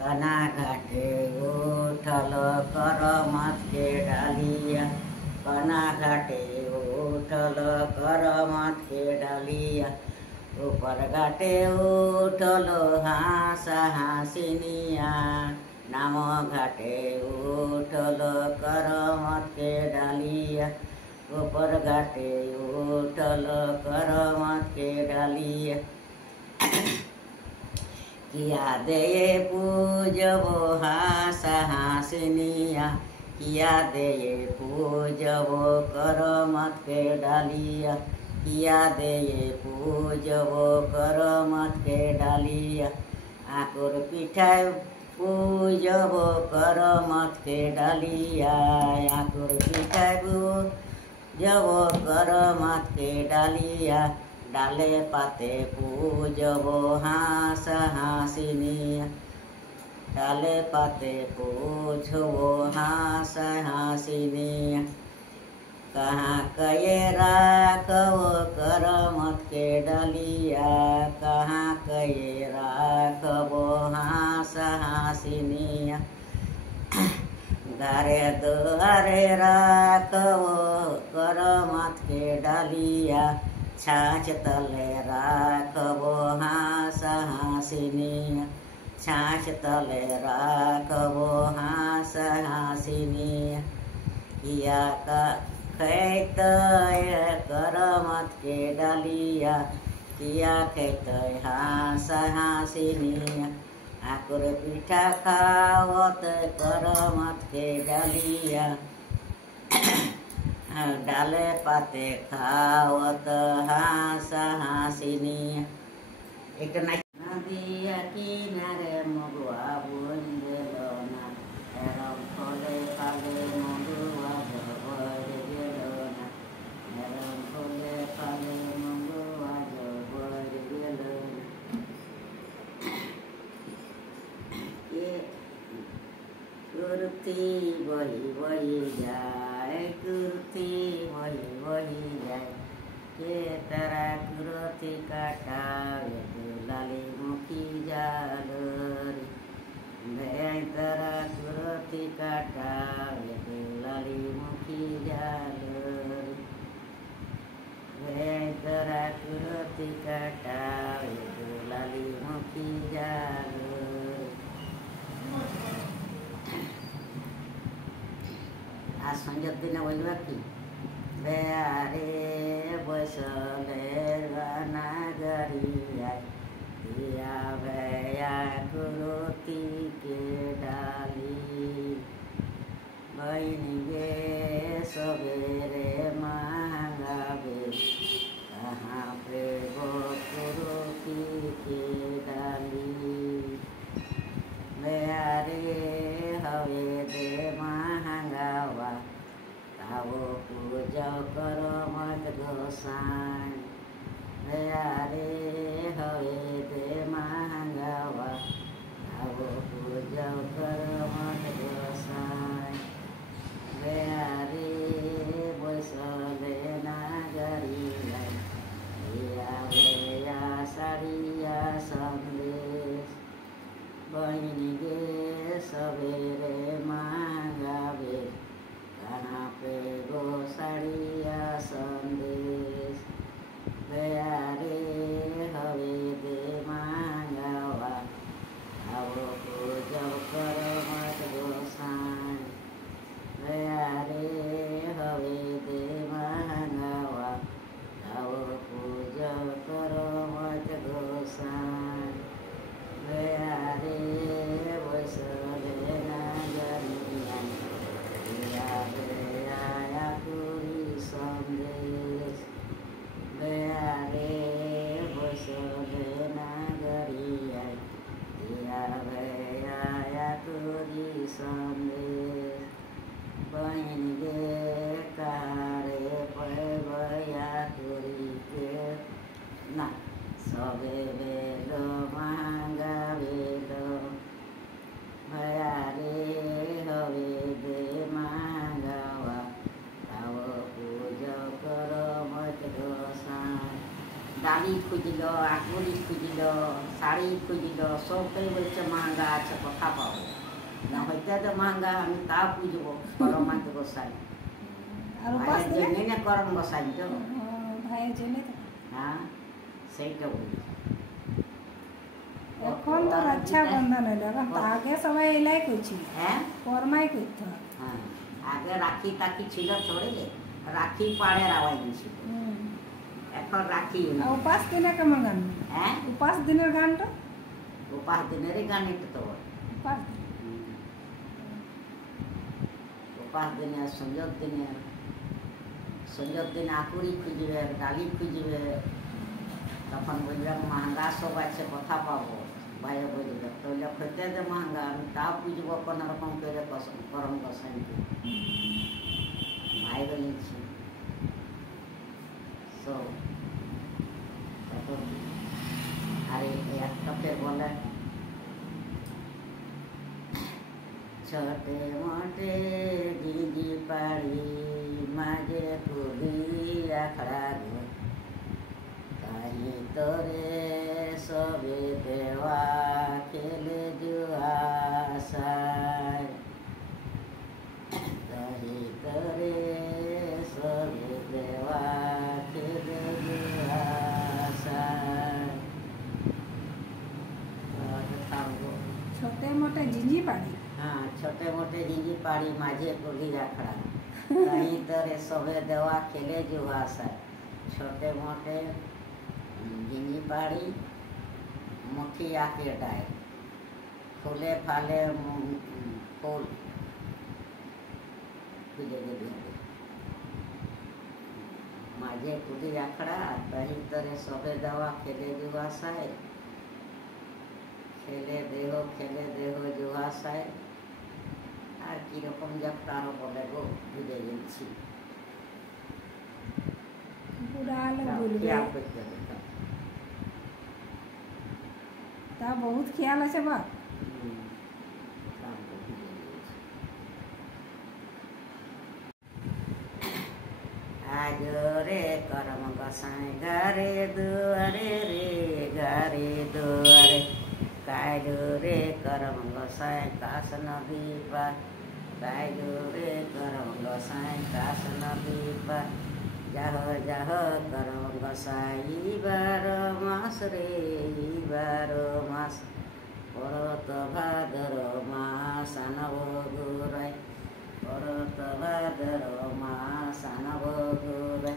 कना घाटे उठल कर मत के डालिया कना घाटे उठल कर मत के डालिया ऊपर घाटे उठल हाँस हाँसिनिया नाम घाटे उठल कर मत के डालिया ऊपर घाटे उठल कर मत के डालिया किया दे पूजबो हाँस हाँसिनिया किया दे पूजबो कर मत के डालिया किया दे पूजबो कर मत के डालिया आकुर पिठा पूजबो कर मत के डालिया आकुर पिठा पूजबो कर मत के डालिया डाले पाते पूजबो हाँस हाँसिनिया डाले पाते पूजबो हाँस हाँसिनिया कहाँ कये राखबो कर मत के डालिया कहाँ कये राखबो हाँस हाँसिनिया घरे दुआरे राखबो कर मत के डालिया छाछ तले राखबो हाँस हाँसिनिया छाछ तले राखबो हाँस हाँसिनिया किया का खेत कर मत के डालिया किया खेत हाँस हाँसिनिया आकुर पिठा खावत कर मत के डालिया डाले पाते खावत हाँस हाँसिनिया एक नदिया किनारे मगुआ बोल गेलो ना एरम फले फाले मगुआ जबर गेलो ना एरम फले फाले मगुआ जबर गेलो ये कुर्ती बही बही जाए कुर्ती बही बही जाए के तारा कुर्ती काटावे लाली मुखी जालरी भैया तारा कुर्ती काटावे लाली मुखी जालरी भैया तारा कुर्ती काटावे लाली मुखी जालरी आज संजय दिन बोलवा कि बेरे बसले गाना गरिया दिया भैया कुर्ती के डाली बहनी गे सवेरे महंगावे कहाँ पे वो कुर्ती के डाली बेरे हवे दे महंगावा तावो पूजा कर मत गोसाई रे हवे दे महंगावा तावो पूजा कर मत गोसाई रे बसले ना गरिया या साड़िया संदेश बहनी गे सवेरे महंगावे कहाँ पे गो साड़िया संदेश गया रे हवे दे महंगावा आओ पूजा कर मत गोसाई गया रे हवे दे महंगावा आओ पूजा कर मत गोसाई गया रे बसले ना गरिया गया पूरी संदेश गया रे बसले ना गरिया गया पूरी संदेश बहन गे कारे पैया पूरी के ना सबे बेलो महंगा बेलो भया रे हवे दे महंगावा ताव पूजा कर मत गोसाई डाली खुजिल आकुरी खुजिल শাড়ি খুঁজিল সবটাই বলছে महंगा আছে কথা পাবো না হইতে তো महंगा আমি তা খুঁজবো করমান্ত গোসাই আর উপাস দিনে জেনে করম গোসাই তো ভাইয়ের জন্য তো হ্যাঁ সেইটা বলি এখন তো রক্ষাবন্ধন হইল এখন তো আগে সবাই এলাই করছি হ্যাঁ কর্মাই করতে হয় হ্যাঁ আগে রাখি টাকি ছিল থোড়ে রাখি পাড়ের আওয়াজ ছিল এখন রাখি আর উপাস দিনে কেমন গান হ্যাঁ উপাস দিনের গানটা উপাস দিনেরই গান এটা তো উপাস উপাস দিনে সঞ্জোগ দিনে আকুরি খুঁজবে ডালি খুঁজবে তখন বললাম महंगा সব আছে কথা পাবো ভাইয়া বলবে তাহলে হইতে যে महंगा আমি তা বুঝবো কোনো রকম করে করম গোসাইকে ভাই বলেছি সো তখন আরে একটা ফের বলে छोटे मोटे जीजी पाड़ी माजे कुली आखड़ा गो कहीं तोरे सबे देवा खेले जुआ साय कहीं तोरे सबे देवा खेले जुआ साय छोटे मोटे जिंजी पाड़ी हाँ छोटे मोटे जिंजी पाड़ी माझे कुली आखड़ा कहीं तरे सबे देवा खेले जुआ सा छोटे मोटे जिंजी पाड़ी मुठी आके डाय फूले फाले फूल माझे कुली आखड़ा कहीं तरे सबे देवा खेले जुआ सा खेले देहो जुआ सा আর কিরকম যাত্রা আরো বলে গো বুঝে গেছি বুড়ালে বলবে তা বহুত খেয়াল আছে বা আজ রে করম গোসাই গারে দুয়ারে রে গারে দুয়ারে কায়লো রে করম গোসাই কাশ নদী পার কায়লো রে করম গোসাই কাশ নদী পার যাহ করম গোসাই 12 মাস রে 12 মাস পরত ভাদর মাস আনব গুরাই পরত ভাদর মাস আনব গুরাই